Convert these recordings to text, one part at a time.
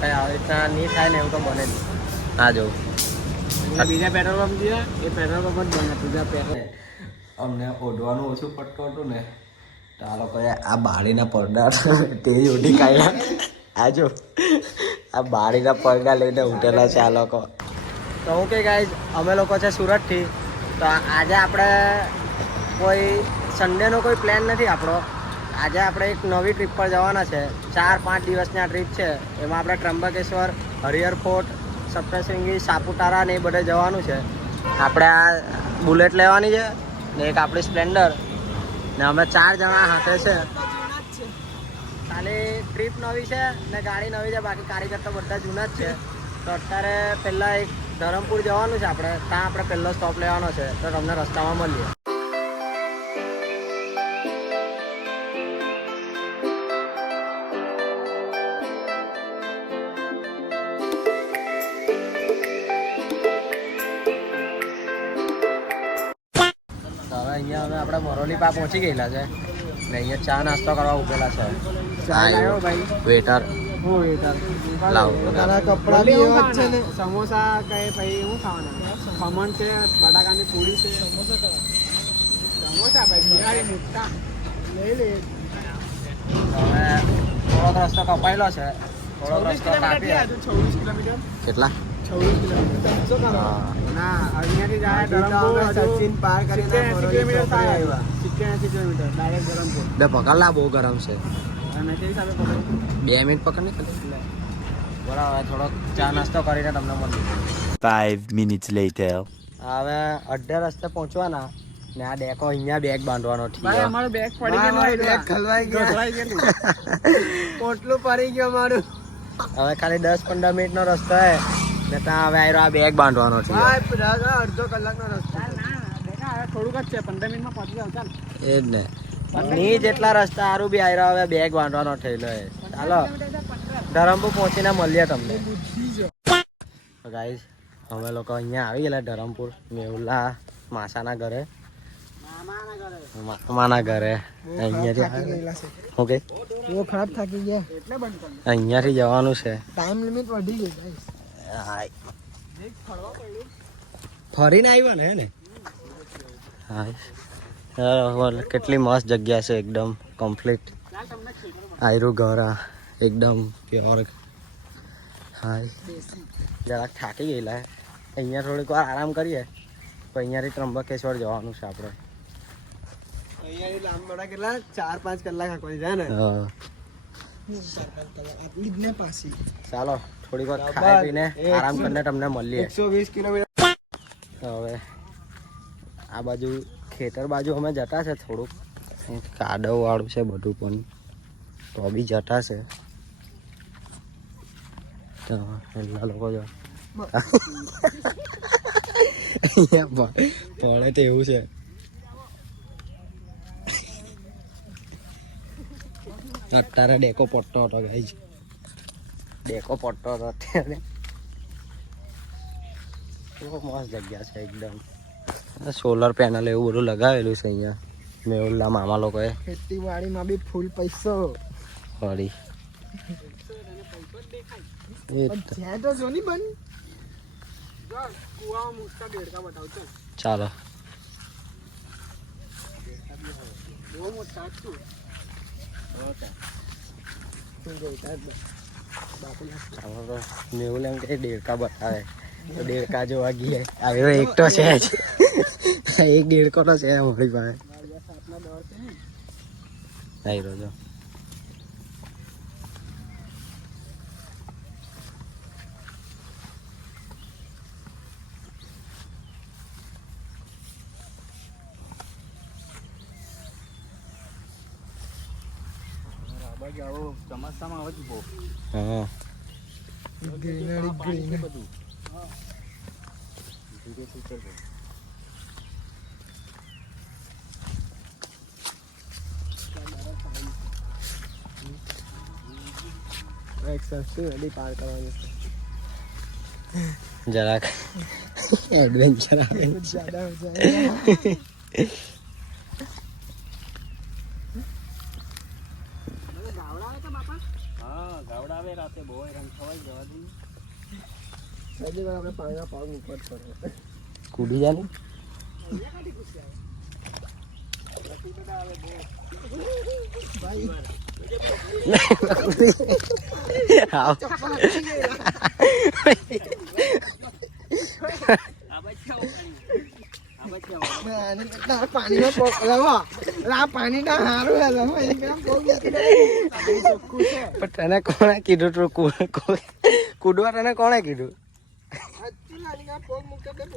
કઈ આવી રીતના નહીં થાય ને એવું તો બને જ. હા જો બીજા પેટ્રોલ પંપ ગયા એ પેટ્રોલ પંપ જ બને બીજા પેટ્રોલ. અમને ઓઢવાનું ઓછું પડતું હતું ને તો આ લોકોએ આ બારીના પડદા તે ઓઢી કાઢ્યા. આ જો આ બારીના પડદા લઈને ઉઠેલા છે આ લોકો. તો હું કે ગાઈઝ અમે લોકો છે સુરતથી. તો આજે આપણે કોઈ સન્ડેનો કોઈ પ્લાન નથી આપણો. આજે આપણે એક નવી ટ્રીપ પર જવાના છે. 4-5 દિવસની આ ટ્રીપ છે. એમાં આપણે ત્રંબકેશ્વર, હરિહર ફોર્ટ, સપ્તશૃંગી, સાપુતારા ને એ બધે જવાનું છે. આપણે આ બુલેટ લેવાની છે ને એક આપણી સ્પ્લેન્ડર ને અમે 4 જણા હાથે છે. ખાલી ટ્રીપ નવી છે ને ગાડી નવી છે, બાકી કારીગર તો બધા જૂના જ છે. તો અત્યારે પહેલાં એક ધરમપુર જવાનું છે આપણે, ત્યાં આપણે પહેલો સ્ટોપ લેવાનો છે. તો તમને રસ્તામાં મળીએ. અહીંયા હવે આપણે મોરોલી પા પહોંચી ગયેલા છે ને અહીંયા ચા નાસ્તો કરવા ઉભેલા છે. વેટર લાવ કપડા બી એવા જ છે ને. સમોસા કઈ ભાઈ શું ખાવાના? ખમણ છે, બટાકાની પૂરી છે, સમોસા ભાઈ બિહારી મોટા લઈ લે. હવે થોડોક રસ્તો કપાયેલો છે, થોડોક રસ્તો કાપી. 26 કિલોમીટર. કેટલા? 26 કિલોમીટર. ના અહીંયાથી જાય ધરમપુર સચિન પાર કરીને 80 કિલોમીટર થાય. 80 કિલોમીટર ડાયરેક્ટ ધરમપુર. બે પકડલા બહુ ગરમ છે. અને તે હિસાબે પકડ 2 મિનિટ પકડ નહીં ખાલી. બરાબર, થોડોક ચા નાસ્તો કરીને તમને મળીએ. 5 minutes later. હવે અડધે રસ્તે પહોંચવાના ને આ ડેકો અહીંયા બેગ બાંધવાનો છે. ભાઈ અમારો બેગ પડી ગયો, બેગ ખલવાઈ ગયો. પોટલું પડી ગયો મારું. હવે ખાલી 10-15 મિનિટનો રસ્તો છે ને ત્યાં હવે આ બેગ બાંધવાનો છે. અડધો કલાકનો રસ્તો. થોડુંક જ છે, 15 મિનિટમાં પહોંચી જાવ. ચાલ એ જ ને, ની જેટલા રસ્તા સારું બી આવ્યા. હવે બેગ બાંધવાનો થયેલો છે. ચાલો ધરમપુર પહોંચીને મળીએ તમને. ગાઈઝ અમે લોકો અહીંયા આવી ગયેલા ધરમપુર મેહુલા માસાના ઘરે, મામાના ઘરે. અહીંયાથી ઓકે બહુ ખરાબ થાકી ગયા. અહીંયાથી જવાનું છે. ટાઈમ લિમિટ વધી ગઈ. ફરીને આવ્યો ને ને. હા, કેટલી મસ્ત જગ્યા છે, એકદમ કમ્પ્લીટ. આયરું ઘર એકદમ પ્યોર. હા, જરાક થાકી ગયેલા. અહીંયા થોડીક વાર આરામ કરીએ તો અહીંયાથી ત્રંબકેશ્વર જવાનું છે આપણે. અહીંયાથી લાંબા કેટલા 4-5 કલાક આખો જાય ને. ચાલો થોડીક વાર ખાઈ પીને આરામ કરીને તમને મળીએ. 120 કિલોમીટર. હવે આ બાજુ ખેતર બાજુ અમે જતા છે. થોડુંક કાદવ વાળું છે બધું, પણ તો બી જતા છે. તો એટલા લોકો જો અહીંયા પડે તો એવું છે. અત્યારે ડેકો પડતો હતો ગાઈઝ, ડેકો પડતો હતો અત્યારે. બહુ મસ્ત જગ્યા છે એકદમ. સોલર પેનલ એવું બધું લગાવેલું છે અહીંયા મેહુલના મામા લોકોએ. ખેતીવાડીમાં બી ફૂલ પૈસો ફરી ચાલો મેહુલ એમ કે દેડકા બતાવે તો દેડકા જોવા ગઈએ. આવ્યો એક તો છે જ, એક દેડકો તો છે અમારી પાસે. આવ્યો જો ચોમાસામાં આવે બહુ. હા ગ્રીનરી ગ્રીન. પાર કરવાનું જરાક એડવેન્ચર આવે. હજી વાર આપણે પાણીમાં પગ મૂકવા જ પડે. કૂદી જા ને પાણીમાં પગ લાવો. આ પાણી ના સારું હે લાવો. એકદમ પગ મૂકી દે. પાણી ચોખ્ખું છે. પણ તને કોણે કીધું તું કૂદવા તને કોણે કીધું આજથી લાલીના પગ મૂકે દે પગ.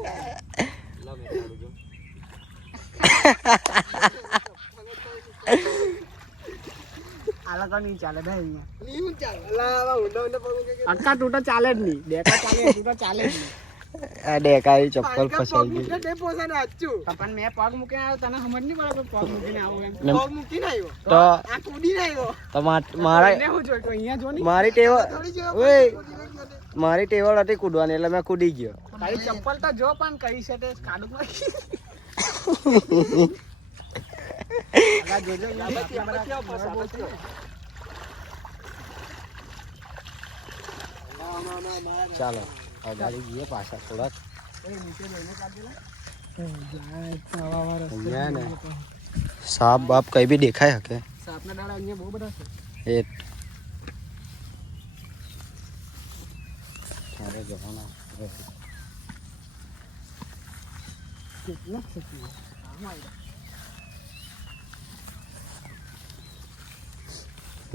આ લોકો નહીં ચાલે ભાઈ અહીંયા. નહીં ચાલે. લાવા ઊંડા ઊંડા પગ મૂકે. અટકા તૂટા ચાલે જ નહીં. ડેકા ચાલે તૂટા ચાલે જ નહીં. આ ડેકાઈ ચપ્પલ ફસાઈ ગઈ પણ મેં પગ મૂકીને આવ્યો તને સમજ નહીં પડે પગ મૂકીને આવો એમ. પગ મૂકીને આવ્યો તો આ કૂદીને આવ્યો. તો મારા એને હું જોઈ તો અહીંયા જો નહીં. મારી ટેવ થોડી જો ઓય મારી ટેવલ હતી કૂદવાની એટલે મેં કૂદી ગયો તારી ચપ્પલ તો જો પણ કઈ છે તે કાઢું નાખી. આ જોજો ચાલો અગાડી જઈએ પાછા થોડાક અહીંયા ને સાપ બાપ કઈ બી દેખાય હકે સાપના દાડા અહીંયા બહુ બધા છે. એ તારે જવાના કેટલા છે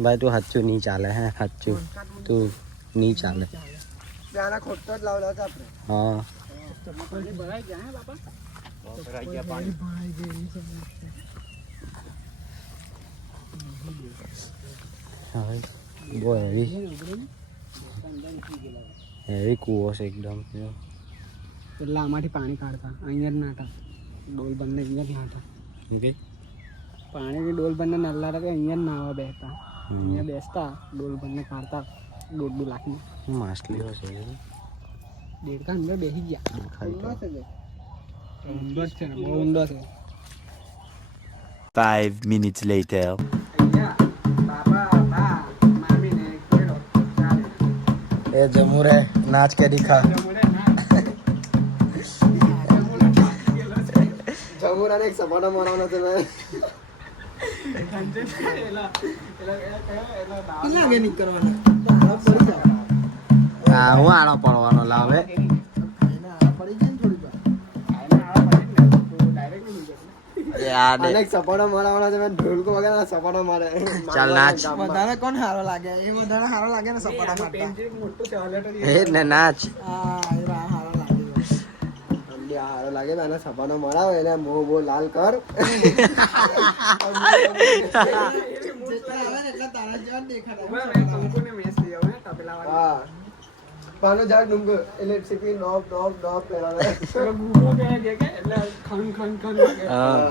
ભાઈ તું સાચું નહીં ચાલે હે સાચું તું નહીં ચાલે ત્યાંના ખોટો જ લાવલા હતા આપણે. હા ભરાઈ ગયા હે બાપા. હવે બહુ હેવી કૂવો છે એકદમ એટલે આમાંથી પાણી કાઢતા અહીંયા જ નાટા ડોલ બંને અહીંયા જ નાટા. ઓકે પાણીની ડોલ બંને નલ્લા રાખે અહીંયા જ નાવા બેસતા. અહીંયા બેસતા ડોલ બંને કાઢતા દોડ લાખની માછલીઓ છે દેડકા અંદર બેસી ગયા. ઊંડો છે ને બહુ ઊંડો છે. 5 minutes later. એ જમુરે નાચ કે દિખા જમુરાને એક સપાટો મારવાનો છે મેં. લાગે નીકળવાના. હા હું આડો પડવાનો લાવે સપાટો મારવાનો છે મેં. ઢોલકો વગેરે સપાટો મારે. ચાલ નાચ વધારે કોણ સારો લાગે? એ વધારે સારો લાગે ને સપાટા મારતા. એ ને નાચ સારો લાગે ને સપાટો મરાવે એને મોં બહુ લાલ કર. હા પાનો ઝાડ ડુંગર એટલે સીપી નોબ નોબ નોબ પહેરાવે. હા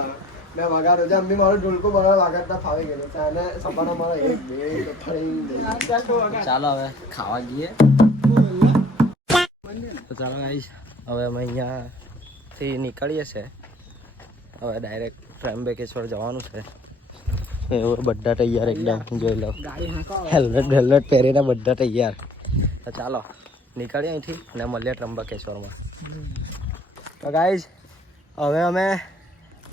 મેં વગાડો છે અમ્મી મારો ઢોલકો બનાવ વગાડતા ફાવી ગયેલો છે અને સપાટો મારો એક બે ફરી. ચાલો હવે ખાવા જઈએ તો ચાલો ગાઈસ હવે અમે અહીંયાથી નીકળીએ છે હવે ડાયરેક્ટ ત્રંબકેશ્વર જવાનું છે એવું બધા તૈયાર એકદમ જોઈ લો હેલ્મેટ પહેરીને બધા તૈયાર તો ચાલો નીકળીએ અહીંથી અને મળીએ ત્રંબકેશ્વરમાં. તો ગાઈસ હવે અમે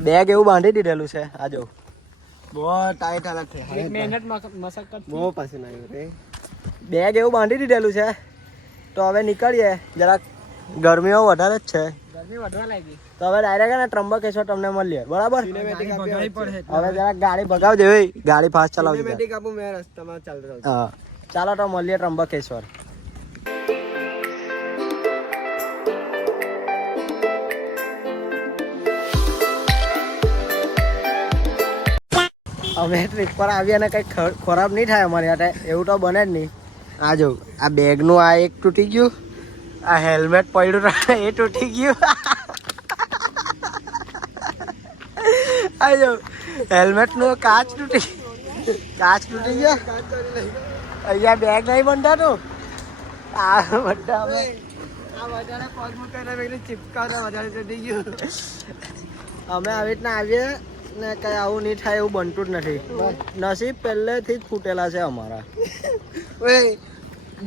બેગ એવું બાંધી દીધેલું છે આ જો બહુ ટાઈટ હાલત છે. મહેનત મશક્કત બહુ પાસે ના આવ્યો રે. બેગ એવું બાંધી દીધેલું છે તો હવે નીકળીએ જરાક ગરમીઓ વધારે જ છે ગરમી વધવા લાગી તો હવે ડાયરેક્ટ ને ત્રંબકેશ્વર તમને મળીએ બરાબર. હવે જરાક ગાડી ભગાવ દેવી ગાડી ફાસ્ટ ચલાવજો. સિનેમેટિક આપું મેં રસ્તામાં ચાલતો રહું. હા ચાલો તો મળીએ ત્રંબકેશ્વર. અમે ટ્રીપ પર આવ્યા ને કંઈ ખરાબ નહીં થાય અમારી હાથે એવું તો બને જ નહીં. આ જો આ બેગનું આ એક તૂટી ગયું આ હેલ્મેટ પડ્યું એ તૂટી ગયું આ જો હેલ્મેટનું કાચ તૂટી ગયો અહીંયા બેગ નહીં બંધાતું આ બધા અમે આ વધારે પગ મૂકીને પેલી ચિપકાવતા વધારે ચડી ગયું. અમે આવી રીતના આવીએ ને કઈ આવું નહીં થાય એવું બનતું જ નથી. નસીબ પહેલેથી જ ફૂટેલા છે અમારા.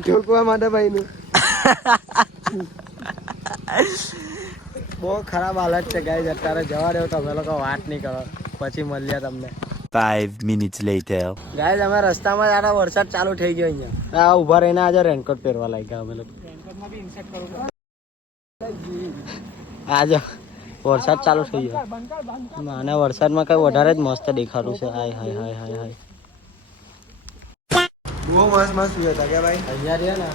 ઠોકવા માટે ભાઈનું બહુ ખરાબ હાલત છે ગાઈઝ. અત્યારે જવા દો, તમે લોકો વાત નહીં કરો, પછી મળીએ તમને. 5 minutes later. ગાઈઝ અમે રસ્તામાં જ આના વરસાદ ચાલુ થઈ ગયો અહીંયા. આ ઊભા રહીને આજે રેનકોટ પહેરવા લાગ્યા અમે લોકો. આજે વરસાદ ચાલુ થઈ ગયો અને વરસાદમાં કઈ વધારે જ મસ્ત દેખાતું છે. હાય હાય હાય હાય હાય. બહુ મસ્ત મસ્ત વ્યૂ હતા કે ભાઈ. અહીંયા રહ્યા ને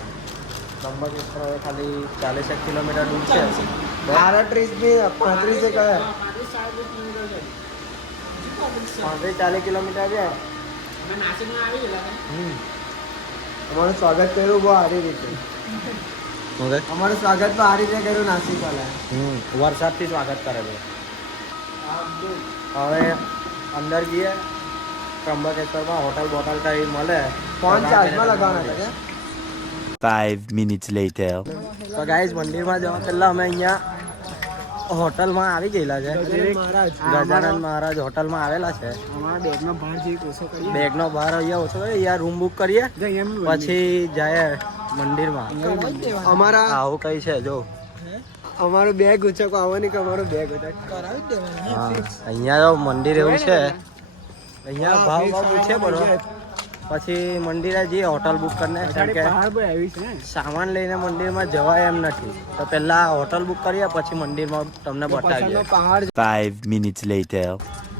ત્રંબકેશ્વર હવે ખાલી 40 કિલોમીટર દૂર છે. 38 થી 35 છે કયા 40 કિલોમીટર છે. અમારું સ્વાગત કર્યું બહુ સારી રીતે. અમારું સ્વાગત તો સારી રીતે કર્યું નાસિક વાળા. વરસાદથી સ્વાગત કરે છે. હવે અંદર જઈએ ત્રંબકેશ્વરમાં હોટલ બોટલ કઈ મળે. ફોન ચાર્જમાં લગાવવાના હતા કે 5 minutes later. તો ગાઈઝ મંદિરમાં જવા પહેલા અમે અહીંયા હોટલમાં આવી ગયેલા છે. ગજાનંદ મહારાજ હોટલમાં આવેલા છે. અમારા બેગનો ભાર જે ઓછો કરીએ. બેગનો ભાર અહીંયા ઓછો કરીએ, અહીંયા રૂમ બુક કરીએ, પછી જાય મંદિરમાં. અમારા આવું કઈ છે જો. અમારું બેગ ઉચકો આવો નહીં કે અમારું બેગ ઉચક કરાવી દેવાનું. હા અહીંયા તો મંદિર એવું છે. અહીંયા ભાવ પૂછે બરોબર, પછી મંદિરે જઈએ હોટલ બુક કરીને. કારણ કે સામાન લઈને મંદિરમાં જવાય એમ નથી, તો પહેલા હોટલ બુક કરીએ, પછી મંદિરમાં તમને બતાવીએ. 5 minutes later.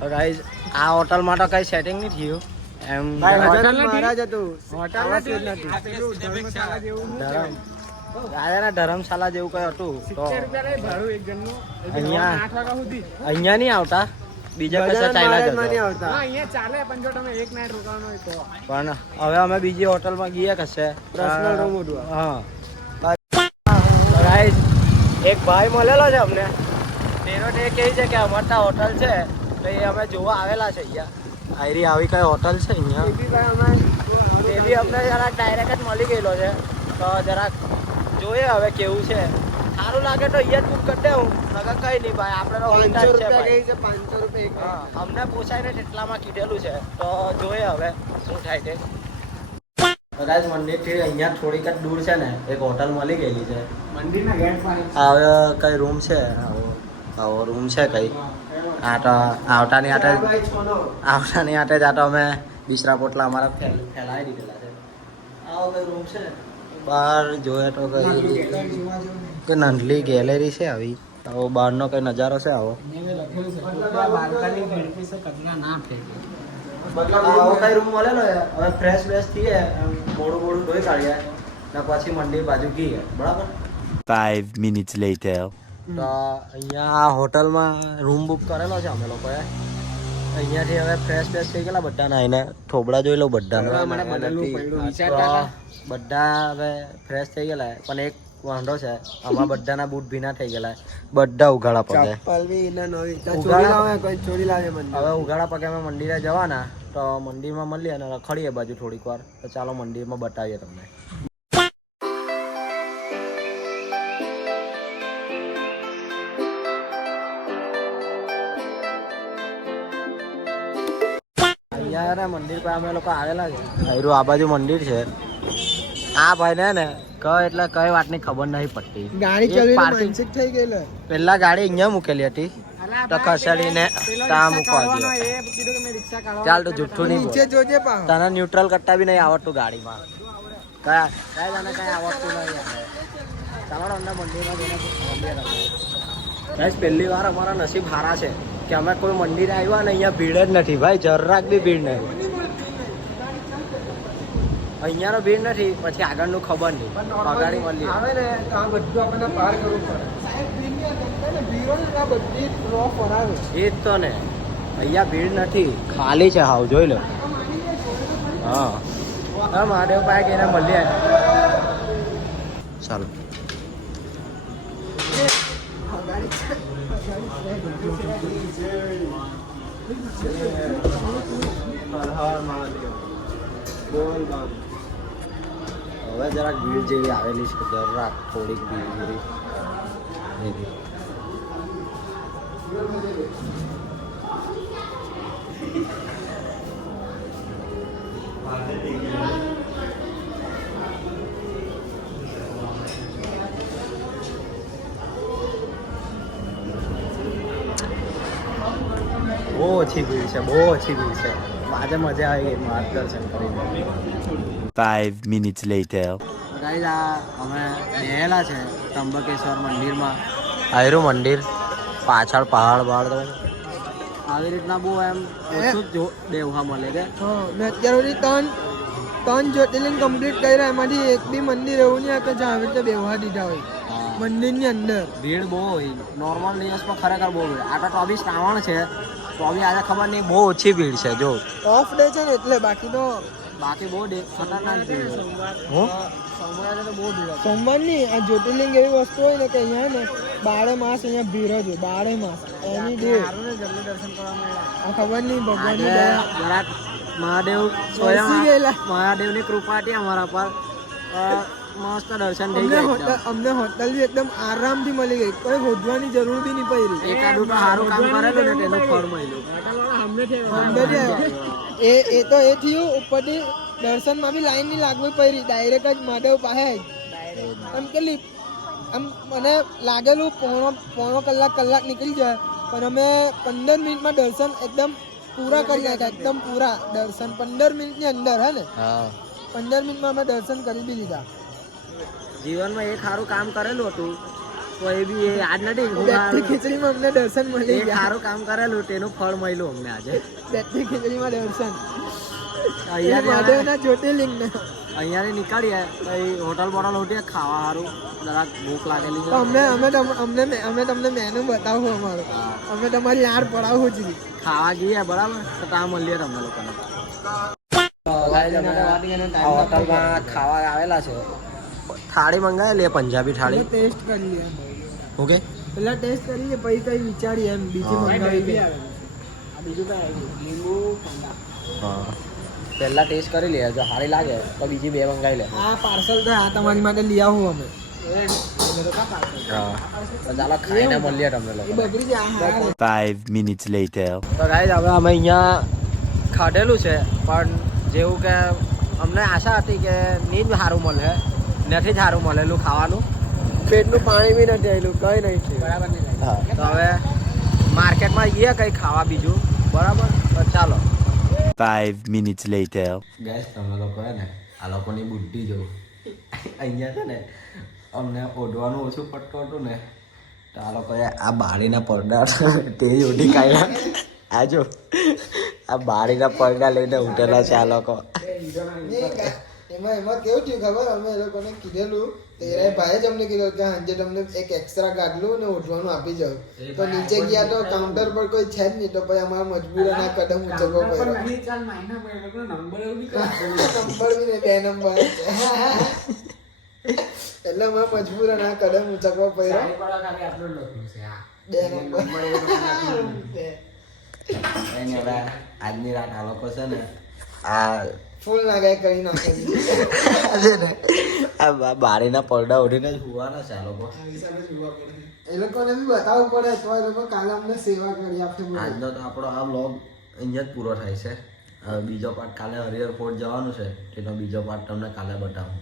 તો ગાઈઝ આ હોટલમાં તો કઈ સેટિંગ નહીં થયું એમ. મહારાજ હતું ધર્મશાળા જેવું કઈ હતું. તો અહીંયા નહીં આવતા, બીજા કશા ચાલ્યા જતા. પણ હવે અમે બીજી હોટલમાં ગયા કશે. હા ગાઈઝ એક ભાઈ મળેલો છે અમને. તેનો તે કહે છે કે અમારે ત્યાં હોટલ છે, તો એ અમે જોવા આવેલા છે અહીંયા. આયરી આવી કઈ હોટલ છે અહીંયા. એ બી અમને જરાક ડાયરેક્ટ જ મળી ગયેલો છે, તો જરાક જોઈએ હવે કેવું છે. સારું લાગે તો અહીંયા જ બુક કરી દે. હું નગર કઈ નહીં ભાઈ, આપણે તો હોલતા જ છે ભાઈ. 500 રૂપિયા. હા અમને પોસાય ને તેટલામાં કીધેલું છે, તો જોઈએ હવે શું થાય તે. કદાચ મંદિરથી અહીંયા થોડીક જ દૂર છે ને એક હોટલ મળી ગયેલી છે. મંદિરના ગેટ પાસે હવે કઈ રૂમ છે, આવો રૂમ છે કઈ. આ તો આવતાની આટે જ આ તો અમે બિસરા પોટલા અમારા ફેલાવી દીધેલા છે. આવો કઈ રૂમ છે. બહાર જોઈએ તો કઈ નાનલી ગેલેરી છે આવી. આવો બહારનો કઈ નજારો છે આવો. આવો કઈ રૂમ મળેલો છે. હવે ફ્રેશ થઈએ, મોડું ધોઈ કાઢીએ ને પછી મંદિર બાજુ ગઈએ. બરાબર. 5 minutes later. તો અહીંયા આ હોટલમાં રૂમ બુક કરેલો છે અમે લોકોએ. અહીંયાથી હવે ફ્રેશ થઈ ગયેલા બધા નાઈને. થોબડા જોઈ લો બધા. બધા હવે ફ્રેશ થઈ ગયેલા, પણ એક વાંધો છે, આમાં બધાના બૂટ ભીના થઈ ગયેલા. બધા ઉઘાડા પગે. હવે ઉઘાડા પગે અમે મંદિરે જવાના, તો મંદિરમાં મળીએ અને રખડીએ બાજુ થોડીક વાર. તો ચાલો મંદિરમાં બતાવીએ તમને. અહીંયા મંદિર પર અમે લોકો આવેલા છે. આયરું આ બાજુ મંદિર છે. આ ભાઈ ને કહે એટલે કઈ વાતની ખબર નહીં પડતી. પેલા ગાડી અહીંયા મૂકેલી હતી, તો ખસેડીને ત્યાં મૂકવા ગયો. ચાલ તો જુઠ્ઠું નહીં બોલ. તને ન્યુટ્રલ કરતા બી નહીં આવડતું ગાડીમાં. કઈ તને કઈ આવડતું નહીં. તમારા અંદર મંદિરમાં જઈને પહેલી વાર અમારા નસીબ હારા છે કે અમે કોઈ મંદિરે આવ્યા ને અહીંયા ભીડ જ નથી ભાઈ. જરાક બી ભીડ નહીં. અહીંયાનો ભીડ નથી, પછી આગળનું ખબર નહીં. અગાડી મળી આવે ને આ બધું આપણને પાર કરવું પડે. એ જ તો ને, અહીંયા ભીડ નથી, ખાલી છે. હાવ જોઈ લો. હા મહાદેવ પાક એને મળીએ. ચાલો હવે જરાક ભીડ જેવી આવેલી છે. જરાક થોડીક ભીડ જેવી. ઓછી ભીડ છે, બહુ ઓછી ભીડ છે. આજે મજા આવી ગઈ માર્ગ દર્શન કરીને. 5 minutes later. ગાઈસ આ અમે બેહેલા છે ત્રંબકેશ્વર મંદિરમાં. આયરું મંદિર પાછળ પહાડ બહાડ આવી રીતના બહુ એમ ઓછું જ દેવવા મળે છે. મેં અત્યાર સુધી ત્રણ જ્યોતિર્લિંગ કમ્પ્લીટ કર્યા, એમાંથી એક બી મંદિર એવું નહીં કે જ્યાં આવી રીતે બેવવા દીધા હોય મંદિરની અંદર. ભીડ બહુ હોય નોર્મલ દિવસમાં, ખરેખર બહુ ભીડ. આ તો બી શ્રાવણ છે તો બી આજે ખબર નહીં બહુ ઓછી ભીડ છે. જો ઓફ ડે છે ને એટલે, બાકી બહુ ખતરનાક ભીડ છે. સોમવારે તો બહુ ભીડ હતી. સોમવારની આ જ્યોતિર્લિંગ એવી વસ્તુ હોય ને કે અહીંયા ને 12 માસ અહીંયા ભીડ જ હોય, 12 માસ એની ડે. જલ્દી દર્શન કરવા મળ્યા. આ ખબર નહીં ભગવાનની દયા. જરાક મહાદેવ બેસી ગયેલા. મહાદેવની કૃપા હતી અમારા પર. મસ્ત દર્શન થઈ ગયા. અમને હોટલ બી એકદમ આરામથી મળી ગઈ, કોઈ શોધવાની જરૂર બી નહીં પડી. એકાદું તો સારું કામ કરેલું ને તેનું ફળ મળ્યું. એ તો એ થયું, ઉપરથી દર્શનમાં બી લાઈન ની લાગવી પડી, ડાયરેક્ટ જ મહાદેવ પાસે જ. એમ કેટલી આમ મને લાગેલું પોણો કલાક નીકળી જાય, પણ અમે 15 મિનિટમાં દર્શન એકદમ પૂરા કરી નાખ્યા. એકદમ પૂરા દર્શન 15 મિનિટની અંદર. હે ને 15 મિનિટમાં અમે દર્શન કરી બી લીધા. જીવનમાં એક સારું કામ કરેલું હતું તો એ બી યાદ નથી. બેટરી ખીચડીમાં અમને દર્શન મળી એક ગયા. સારું કામ કરેલું તેનું ફળ મળ્યું અમને આજે. બેટરી ખીચડીમાં દર્શન અહીંયાથી જ્યોતિર્લિંગ અહીંયાથી નીકળીએ તો હોટલ બોટલ ઉઠીએ ખાવા સારું, જરાક ભૂખ લાગેલી છે. અમે તમને મેનુ બતાવું અમારું, અમે તમારી યાર પડાવું છું. ખાવા જઈએ બરાબર તો ત્યાં મળીએ તમને લોકોને. હોટલમાં ખાવા આવેલા છે, થાળી મંગાવેલી પંજાબી થાળી. ટેસ્ટ કરી લે. ઓકે પેલા ટેસ્ટ કરીએ પછી કઈ વિચારીએ એમ બીજી મંગાવી. હા પહેલા ટેસ્ટ કરી લે, જો સારી લાગે તો બીજી 2 મંગાવી લે. આ પાર્સલ તો આ તમારી માટે લઈ આવું અમે. હા તો ચાલો ખાઈને મળીએ તમને લોકો. બગડી જાય. 5 minutes later. તો ગાઈસ હવે અમે અહીંયા ખાધેલું છે, પણ જેવું કે અમને આશા હતી કે નહીં જ સારું મળે, નથી જ સારું મળેલું ખાવાનું. પેટનું પાણી બી નથી આવેલું, કઈ નહીં છે બરાબર નહીં. હા તો હવે માર્કેટમાં જઈએ કંઈ ખાવા બીજું. બરાબર તો ચાલો. 5 minutes later. ગેસ તમે લોકો હે ને આ લોકોની બુદ્ધિ જો અહીંયા છે ને અમને ઓઢવાનું ઓછું પડતું હતું ને તો આ લોકોએ આ બારીના પડદા તે ઓઢી કાઢ્યા. આ જો આ બારીના પડદા લઈને ઉઠેલા છે આ લોકો. એમાં કેવું થયું ખબર, અમે એ લોકોને કીધેલું, તેરા ભાઈએ જ અમને કીધું કે સાંજે તમને એક એક્સ્ટ્રા ગાડલું ને ઉઠવાનું આપી જાવ. તો નીચે ગયા તો કાઉન્ટર પર કોઈ છે જ નહીં, તો પછી અમારા મજબૂરના કદમ ઉચકવો પડ્યો. નંબર બી 2 નંબર એટલે અમારા મજબૂરના કદમ ઉચકવો પડ્યો. 2 નંબર આજની રાત આ લોકો છે ને આ ફૂલ ના ગાય કરી નાખે ને આ બારીના પડદા ઓઢીને જ હોવાના છે આ લોકો. એ લોકોને બી બતાવવું પડે તો એ લોકો કાલે અમને સેવા કરી આપે. આજનો તો આપણો આ વ્લોગ અહીંયા જ પૂરો થાય છે. હવે બીજો પાર્ટ કાલે હરિહર ફોર્ટ જવાનું છે, તેનો બીજો પાર્ટ તમને કાલે બતાવું.